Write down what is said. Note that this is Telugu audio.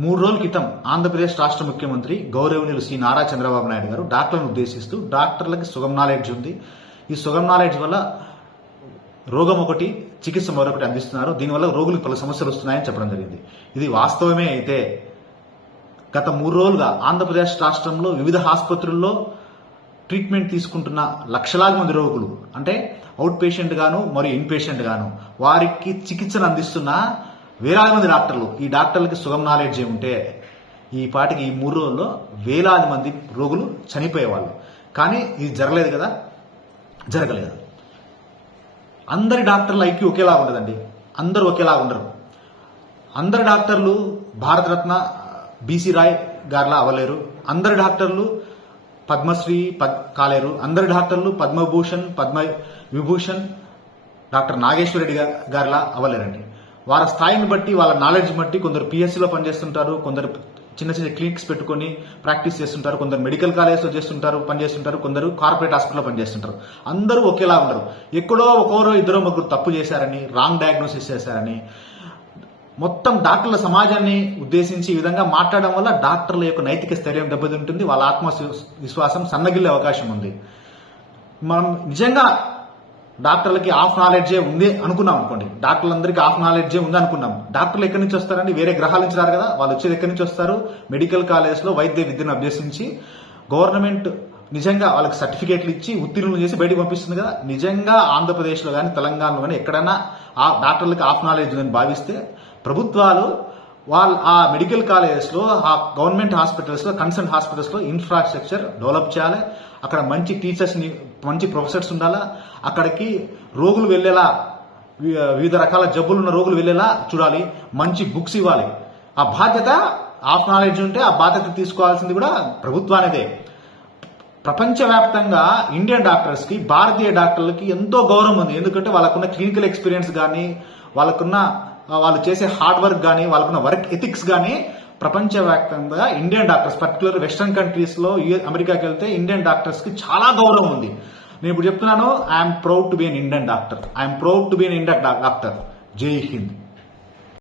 3 రోజుల క్రితం ఆంధ్రప్రదేశ్ రాష్ట్ర ముఖ్యమంత్రి గౌరవనీయులు శ్రీ నారా చంద్రబాబు నాయుడు గారు డాక్టర్లను ఉద్దేశిస్తూ డాక్టర్లకి సుగం నాలెడ్జ్ ఉంది, ఈ సుగం నాలెడ్జ్ వల్ల రోగం ఒకటి చికిత్స మరొకటి అందిస్తున్నారు, దీనివల్ల రోగులకు పలు సమస్యలు వస్తున్నాయని చెప్పడం జరిగింది. ఇది వాస్తవమే అయితే గత 3 రోజులుగా ఆంధ్రప్రదేశ్ రాష్ట్రంలో వివిధ ఆసుపత్రుల్లో ట్రీట్మెంట్ తీసుకుంటున్న లక్షలాది మంది రోగులు, అంటే అవుట్ పేషెంట్ గాను మరియు ఇన్ పేషెంట్ గాను వారికి చికిత్సను అందిస్తున్న వేలాది మంది డాక్టర్లు, ఈ డాక్టర్లకి సుగం నాలెడ్జ్ ఉంటే ఈ పాటికి ఈ 3 రోజుల్లో వేలాది మంది రోగులు చనిపోయేవాళ్ళు. కానీ ఇది జరగలేదు కదా, జరగలేదు. అందరి డాక్టర్ల ఐక్యూ ఒకేలా ఉండదండి, అందరూ ఒకేలా ఉండరు. అందరు డాక్టర్లు భారతరత్న బీసీ రాయ్ గారిలా అవ్వలేరు, అందరి డాక్టర్లు పద్మశ్రీ కాలేరు, అందరి డాక్టర్లు పద్మభూషణ్ పద్మ విభూషణ్ డాక్టర్ నాగేశ్వర రెడ్డి గారిలా అవ్వలేరండి. వారి స్థాయిని బట్టి వాళ్ళ నాలెడ్జ్ బట్టి కొందరు పిఎస్సీలో పనిచేస్తుంటారు, కొందరు చిన్న చిన్న క్లినిక్స్ పెట్టుకొని ప్రాక్టీస్ చేస్తుంటారు, కొందరు మెడికల్ కాలేజ్లో పనిచేస్తుంటారు, కొందరు కార్పొరేట్ హాస్పిటల్లో పనిచేస్తుంటారు. అందరూ ఒకేలా ఉండరు. ఎక్కడో ఒకరో ఇద్దరు ముగ్గురు తప్పు చేశారని, రాంగ్ డయాగ్నోసిస్ చేశారని మొత్తం డాక్టర్ల సమాజాన్ని ఉద్దేశించి ఈ విధంగా మాట్లాడడం వల్ల డాక్టర్ల యొక్క నైతిక స్థైర్యం దెబ్బతింటుంది, వాళ్ళ ఆత్మవిశ్వాసం సన్నగిల్లే అవకాశం ఉంది. మనం నిజంగా డాక్టర్లకి హాఫ్ నాలెడ్జే ఉంది అనుకున్నాం అనుకోండి, డాక్టర్లందరికీ హాఫ్ నాలెడ్జే ఉంది అనుకున్నాం. డాక్టర్లు ఎక్కడి నుంచి వస్తారండి? వేరే గ్రహాల నుంచి రారు కదా, వాళ్ళు వచ్చేది ఎక్కడి నుంచి వస్తారు? మెడికల్ కాలేజ్లో వైద్య విద్యను అభ్యసించి గవర్నమెంట్ నిజంగా వాళ్ళకి సర్టిఫికేట్లు ఇచ్చి ఉత్తీర్ణులు చేసి బయటకు పంపిస్తుంది కదా. నిజంగా ఆంధ్రప్రదేశ్లో కానీ తెలంగాణలో కానీ ఎక్కడైనా ఆ డాక్టర్లకి హాఫ్ నాలెడ్జ్ అని భావిస్తే ప్రభుత్వాలు ఆ మెడికల్ కాలేజెస్లో, ఆ గవర్నమెంట్ హాస్పిటల్స్లో, కన్సర్న్ హాస్పిటల్స్లో ఇన్ఫ్రాస్ట్రక్చర్ డెవలప్ చేయాలి. అక్కడ మంచి టీచర్స్ని, మంచి ప్రొఫెసర్స్ ఉండాలా, అక్కడికి రోగులు వెళ్ళేలా, వివిధ రకాల జబ్బులు ఉన్న రోగులు వెళ్ళేలా చూడాలి, మంచి బుక్స్ ఇవ్వాలి. ఆ బాధ్యత హాఫ్ నాలెడ్జ్ ఉంటే ఆ బాధ్యత తీసుకోవాల్సింది కూడా ప్రభుత్వానిదే. ప్రపంచవ్యాప్తంగా ఇండియన్ డాక్టర్స్కి, భారతీయ డాక్టర్లకి ఎంతో గౌరవం ఉంది. ఎందుకంటే వాళ్ళకున్న క్లినికల్ ఎక్స్పీరియన్స్ కానీ, వాళ్ళు చేసే హార్డ్ వర్క్ కానీ, వాళ్ళకున్న వర్క్ ఎథిక్స్ కానీ ప్రపంచవ్యాప్తంగా Indian doctors, particular western countries లో, అమెరికాకి వెళ్తే ఇండియన్ డాక్టర్స్ కి చాలా గౌరవం ఉంది. నేను ఇప్పుడు చెప్తున్నాను, I'm proud to be an Indian doctor, I'm proud to be an Indian doctor. జై హింద్.